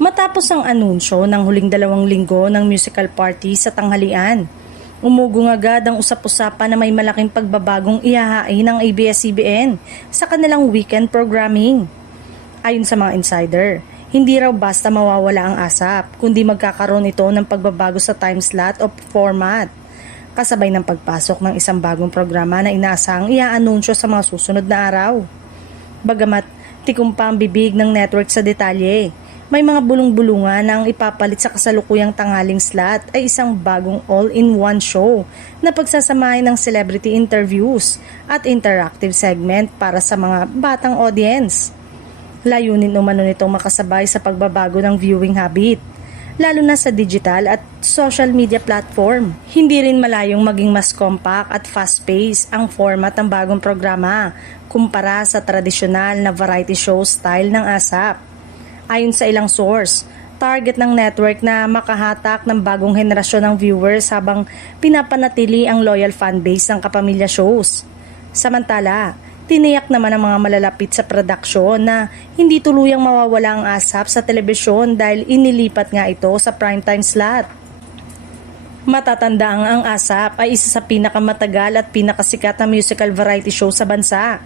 Matapos ang anunsyo ng huling 2 linggo ng musical party sa tanghalian, umugong agad ang usap-usapan na may malaking pagbabagong ihahain ng ABS-CBN sa kanilang weekend programming. Ayon sa mga insider, hindi raw basta mawawala ang ASAP, kundi magkakaroon ito ng pagbabago sa time slot o format, kasabay ng pagpasok ng isang bagong programa na inaasahang i-anunsyo sa mga susunod na araw. Bagamat tikom pa ang bibig ng network sa detalye, may mga bulong-bulungan na ang ipapalit sa kasalukuyang tanghaling slot ay isang bagong all-in-one show na pagsasamahin ng celebrity interviews at interactive segment para sa mga batang audience. Layunin umano nitong makasabay sa pagbabago ng viewing habit, lalo na sa digital at social media platform. Hindi rin malayong maging mas compact at fast-paced ang format ng bagong programa kumpara sa tradisyonal na variety show style ng ASAP. Ayon sa ilang source, target ng network na makahatak ng bagong henerasyon ng viewers habang pinapanatili ang loyal fanbase ng kapamilya shows. Samantala, tiniyak naman ng mga malalapit sa produksyon na hindi tuluyang mawawala ang ASAP sa telebisyon dahil inilipat nga ito sa primetime slot. Matatandaang ang ASAP ay isa sa pinakamatagal at pinakasikat na musical variety show sa bansa.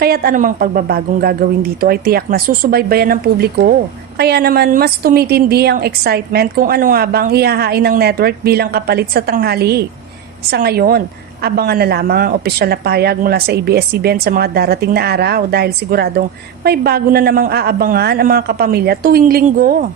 Kaya't anumang pagbabagong gagawin dito ay tiyak na susubaybayan ng publiko. Kaya naman mas tumitindi ang excitement kung ano nga ba ang ihahain ng network bilang kapalit sa tanghali. Sa ngayon, abangan na lamang ang opisyal na pahayag mula sa ABS-CBN sa mga darating na araw dahil siguradong may bago na namang aabangan ang mga kapamilya tuwing linggo.